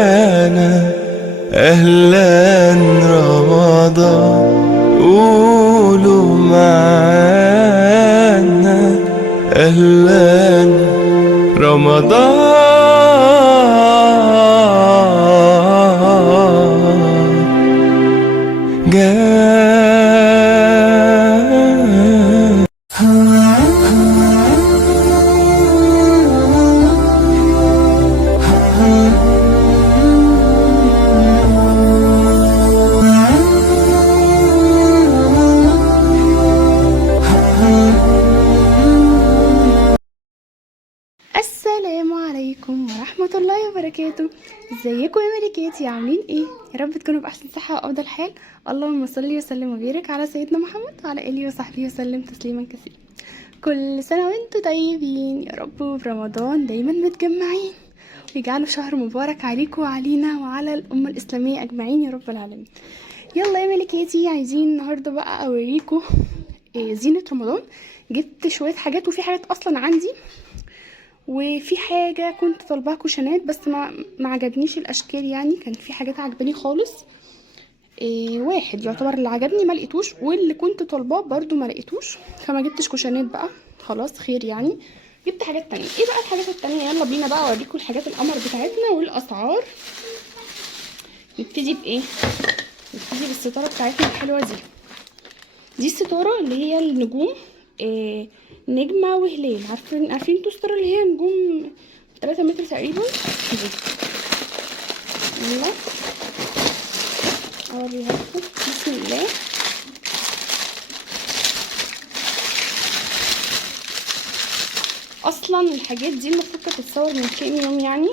أنا أهلا رمضان، قولوا معانا أهلا رمضان جاء. السلام عليكم ورحمة الله وبركاته. ازيكم يا ملكاتي، عاملين ايه؟ يا رب تكونوا بأحسن صحة وأفضل حال. اللهم صل وسلم وبارك على سيدنا محمد وعلى آله وصحبه وسلم تسليما كثيرا. كل سنة وانتم طيبين يا رب، وبرمضان دايما متجمعين، ويجعله شهر مبارك عليكم وعلينا وعلى الأمة الإسلامية أجمعين يا رب العالمين. يلا يا ملكاتي، عايزين النهاردة بقى أوريكم زينة رمضان. جبت شوية حاجات، وفي حاجات أصلا عندي، وفي حاجه كنت طالباها كوشنات بس ما عجبنيش الاشكال، يعني كان في حاجات عجباني خالص. واحد يعتبر اللي عجبني ما لقيتوش، واللي كنت طالباه برضو ما لقيتوش، فما جبتش كوشنات بقى، خلاص خير يعني. جبت حاجات تانية. ايه بقى الحاجات التانية؟ يلا بينا بقى اوريكم الحاجات القمر بتاعتنا والاسعار. نبتدي بايه؟ نبتدي بالستاره بتاعتنا الحلوه دي. دي الستاره اللي هي النجوم، نجمة وهلال. عارفين انتوا الستاره اللي هي نجوم 3 متر تقريبا دي. يلا اوريها لكم بسم الله. اصلا الحاجات دي المفروض كانت تتصور من كام يوم يعني،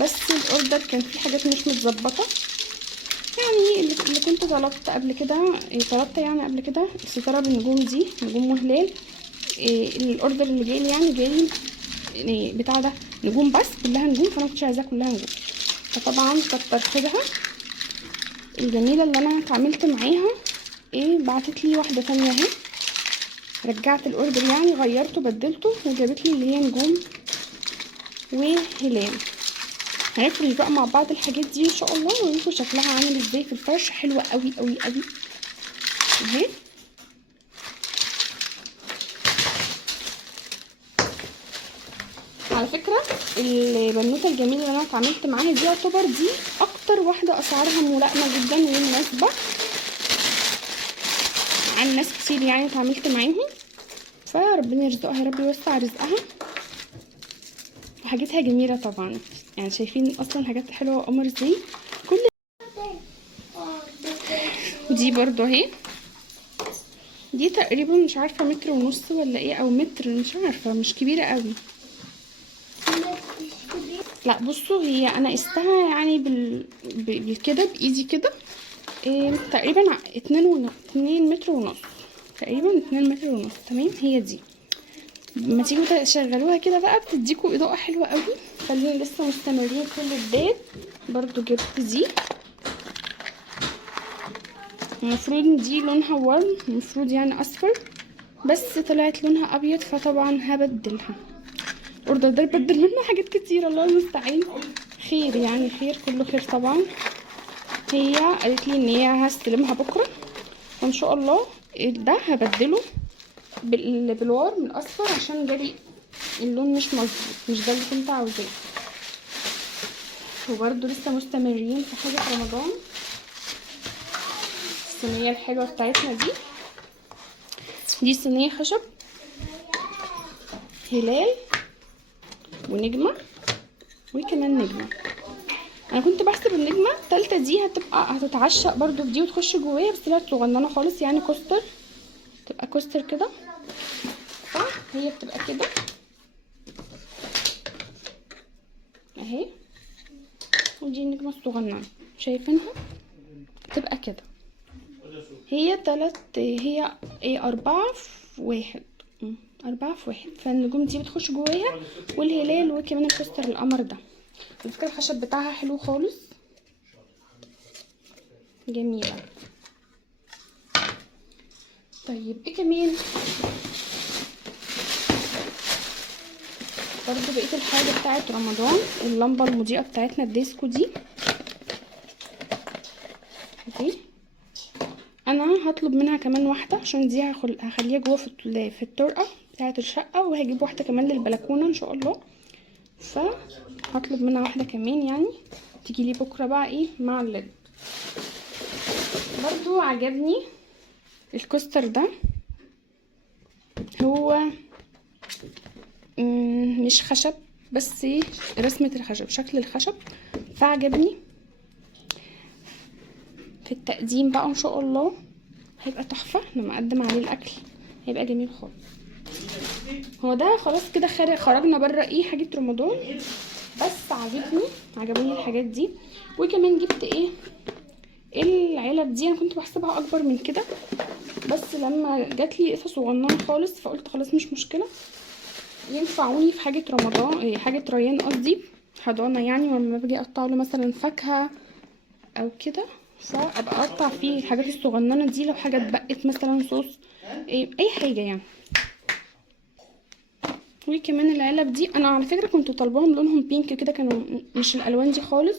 بس الاوردر كان فيه حاجات مش متظبطه يعني. اللي كنت طلبت قبل كده، يعني قبل كده الستاره بالنجوم دي، نجوم وهلال. الاوردر اللي جاي يعني جاي بتاع ده نجوم، بس كلها نجوم، فانا مكنتش عايزاها كلها نجوم، فطبعا كتر خيرها الجميله اللي انا اتعاملت معاها. بعتت لي واحده تانية اهي، رجعت الاوردر يعني، غيرته بدلته، وجابت لي اللي هي نجوم وهلال. هنفرش بقى مع بعض الحاجات دي ان شاء الله، واوريكم شكلها عامل ازاي في الفرش. حلوه قوي قوي قوي اهي. على فكره البنوته الجميله اللي انا اتعاملت معاها دي، يعتبر دي اكتر واحده اسعارها ملائمه جدا ومناسبه عن ناس كتير يعني اتعاملت معاهم، فربنا يرزقها يا رب، يوسع رزقها. وحاجتها جميله طبعا يعني، شايفين اصلا حاجات حلوه وقمر ازاي كل. ودي برضو اهي، دي تقريبا مش عارفه متر ونص ولا ايه، او متر مش عارفه، مش كبيره قوي. لا بصوا، هي انا قستها يعني بالكده بايدي كده، تقريبا 2 متر ونص، تقريبا 2 متر ونص. تمام، هي دي. لما تيجوا تشغلوها كده بقى بتديكوا اضاءه حلوه قوي. خلينا لسه مستمرين في البيت. برضو جبت دي، المفروض دي لونها ورم، المفروض يعني اصفر، بس طلعت لونها ابيض، فطبعا هبدلها. اوردر ده بدل منه حاجات كتير، الله المستعان. خير يعني، خير كله خير طبعا. هي قالت لي ان هي هستلمها بكره، وان شاء الله ده هبدله بالوار من اصفر، عشان جالي اللون مش مظبوط، مش ده اللي كنت عاوزاه. وبرده لسه مستمرين في حاجه رمضان. الصينيه الحلوه بتاعتنا دي صينيه خشب هلال ونجمه، وكمان نجمه. انا كنت بحسب النجمه التالتة دي هتتعشق برضو في دي وتخش جوايا، بس طلعت صغننه خالص يعني، كوستر، تبقى كوستر كده، هي بتبقى كده اهي. ودي النجمه الصغننه شايفينها، تبقى كده. هي هي 4 في 1، 4 في 1. فالنجوم دي بتخش جوايا، والهلال، وكمان الكوستر القمر ده. على فكره الخشب بتاعها حلو خالص، جميله. طيب ايه كمان؟ برضو بقيت الحاجة بتاعت رمضان، اللمبة المضيئة بتاعتنا الديسكو دي انا هطلب منها كمان واحدة، عشان دي هخليها جوه في الطرقة بتاعت الشقة، وهجيب واحدة كمان للبلكونة ان شاء الله. فهطلب منها واحدة كمان يعني تيجي لي بكرة بقى ايه مع الليد. برضو عجبني الكوستر ده، هو مش خشب بس رسمة الخشب، شكل الخشب، فعجبني في التقديم بقى ان شاء الله هيبقى تحفة. لما اقدم عليه الاكل هيبقى جميل خالص. هو ده خلاص كده خرجنا بره ايه حاجة رمضان، بس عجبوني الحاجات دي. وكمان جبت ايه العلب دي، انا كنت بحسبها اكبر من كده، بس لما جات لي قصه صغننه خالص فقلت خلاص مش مشكله، ينفعوني في حاجه رمضان، حاجه ريان قصدي، حضانه يعني، ولما باجي اقطع له مثلا فاكهه او كده فابقى اقطع فيه الحاجات الصغننه دي، لو حاجه اتبقت مثلا صوص اي حاجه يعني. وكمان العلب دي انا على فكره كنت طالباهم لونهم بينك كده، كانوا مش الالوان دي خالص،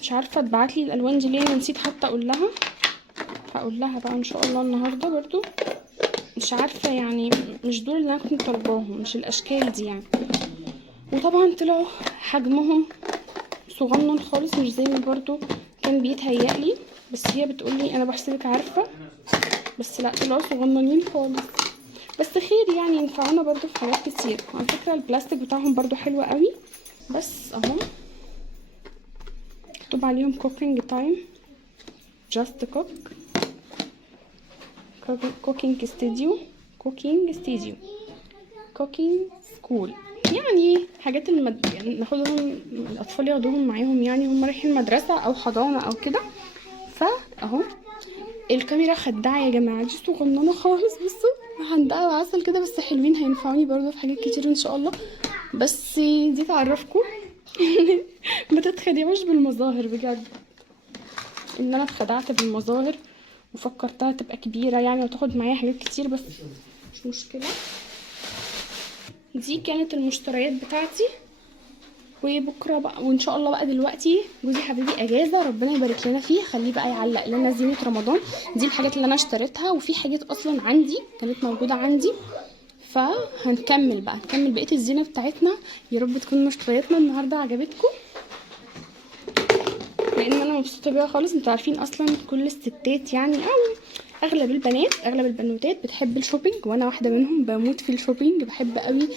مش عارفه اتبعت لي الالوان دي ليه، انا نسيت حتى اقول لها. هقول لها بقى ان شاء الله النهارده برضو، مش عارفه يعني مش دول اللي انا كنت طالباهم، مش الاشكال دي يعني. وطبعا طلعوا حجمهم صغنن خالص، مش زي ما برضو كان بيتهيألي، بس هي بتقولي انا بحسبك عارفه، بس لا طلعوا صغننين خالص، بس خير يعني ينفعونا برضو في حاجات كتير. على فكره البلاستيك بتاعهم برضو حلو قوي، بس اهو مكتوب عليهم كوكينج تايم، جاست كوكينج ستوديو، كوكينج سكول، يعني حاجات يعني ناخدهم الاطفال ياخدوهم معاهم يعني هم رايحين مدرسه او حضانه او كده. فاهو الكاميرا خداعه يا جماعه، دي صغننه خالص، بصوا هندقه وعسل كده، بس حلوين هينفعوني برضو في حاجات كتير ان شاء الله. بس دي تعرفكم ما تتخدعوش بالمظاهر بجد، ان انا اتخدعت بالمظاهر وفكرتها تبقى كبيره يعني وتاخد معايا حاجات كتير، بس مش مشكله. دي كانت المشتريات بتاعتي، وبكره بقى وان شاء الله بقى دلوقتي جوزي حبيبي اجازه ربنا يبارك لنا فيه، خليه بقى يعلق لنا زينه رمضان. دي الحاجات اللي انا اشتريتها، وفي حاجات اصلا عندي كانت موجوده عندي، فهنكمل بقيه الزينه بتاعتنا. يا رب تكون مشترياتنا النهارده عجبتكم، لان انا مبسوطه بيها خالص. انتوا عارفين اصلا كل الستات يعني او اغلب البنوتات بتحب الشوبينج، وانا واحده منهم، بموت في الشوبينج، بحب قوي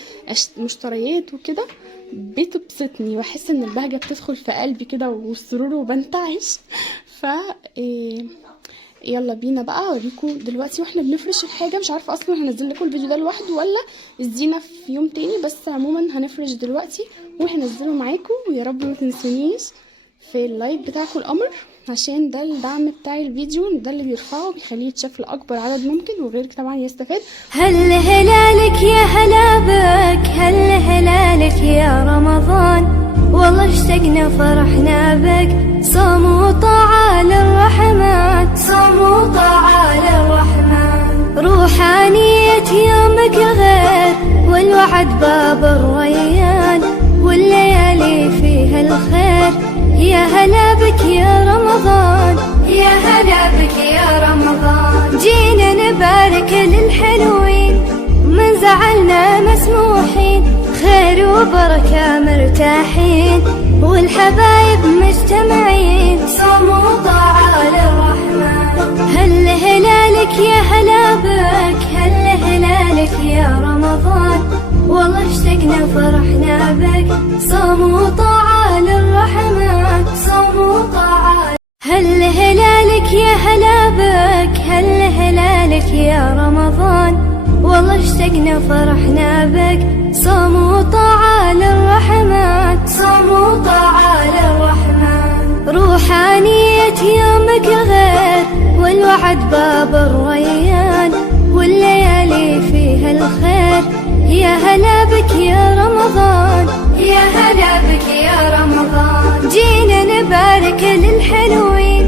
مشتريات وكده، بتبسطني، بحس ان البهجه بتدخل في قلبي كده والسرور وبنتعش. ف يلا بينا بقى اوريكم دلوقتي واحنا بنفرش الحاجه. مش عارفه اصلا هنزل لكم الفيديو ده لوحده ولا الزينه في يوم تاني، بس عموما هنفرش دلوقتي وهنزله معاكم. ويا رب ما تنسونيش في اللايك بتاعكم القمر، عشان ده الدعم بتاع الفيديو، ده اللي بيرفعه بيخليه يتشاف لاكبر عدد ممكن، وغيرك طبعا يستفاد. هل هلالك يا هلا بك، هل هلالك يا رمضان، والله اشتقنا فرحنا بك، صوم وطاعة للرحمن، صوم وطاعة للرحمن، روحانية يومك غير، والوعد باب الريان، والليالي فيها الخير، يا هلا بك يا رمضان، يا هلا بك يا رمضان، جينا نبارك للحلوين، من زعلنا مسموحين، خير وبركة مرتاحين، والحبايب مجتمعين، صوم وطاعة للرحمن. هل هلالك يا هلا بك، هل هلالك يا رمضان، والله اشتقنا فرحنا بك، صوم وطاعة للرحمن، صوم وطاعة. هل هلالك يا هلا بك، هل هلالك يا رمضان، والله اشتقنا فرحنا بك، صوم وطاعة للرحمن، صوم وطاعة للرحمن، روحانية يومك غير، والوعد باب الريان، والليالي فيها الخير، يا هلا بك يا رمضان، يا هلا بك يا رمضان، جينا نبارك للحلوين،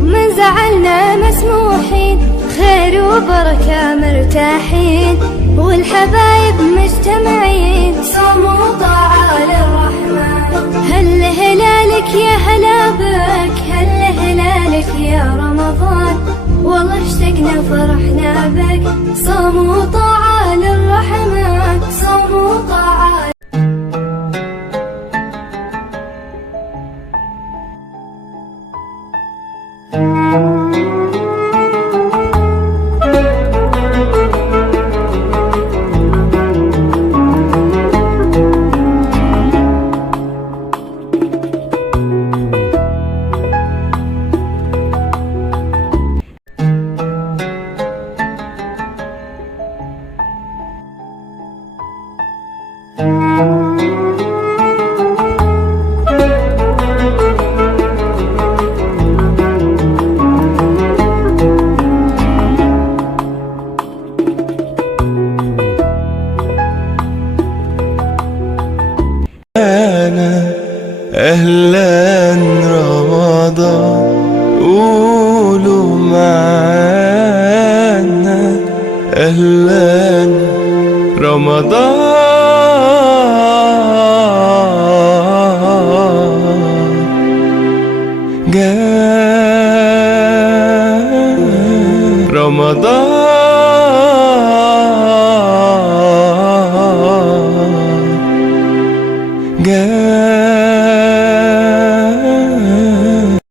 من زعلنا مسموحين، خير وبركة مرتاحين، والحبايب مجتمعين صوم وطاعة للرحمن. هل هلالك يا هلا بك، هل هلالك يا رمضان، والله اشتقنا فرحنا بك. صوم وطاعة للرحمن، صوم وطاعة. أهلا رمضان، قولوا معانا أهلا رمضان جاء، رمضان جاء.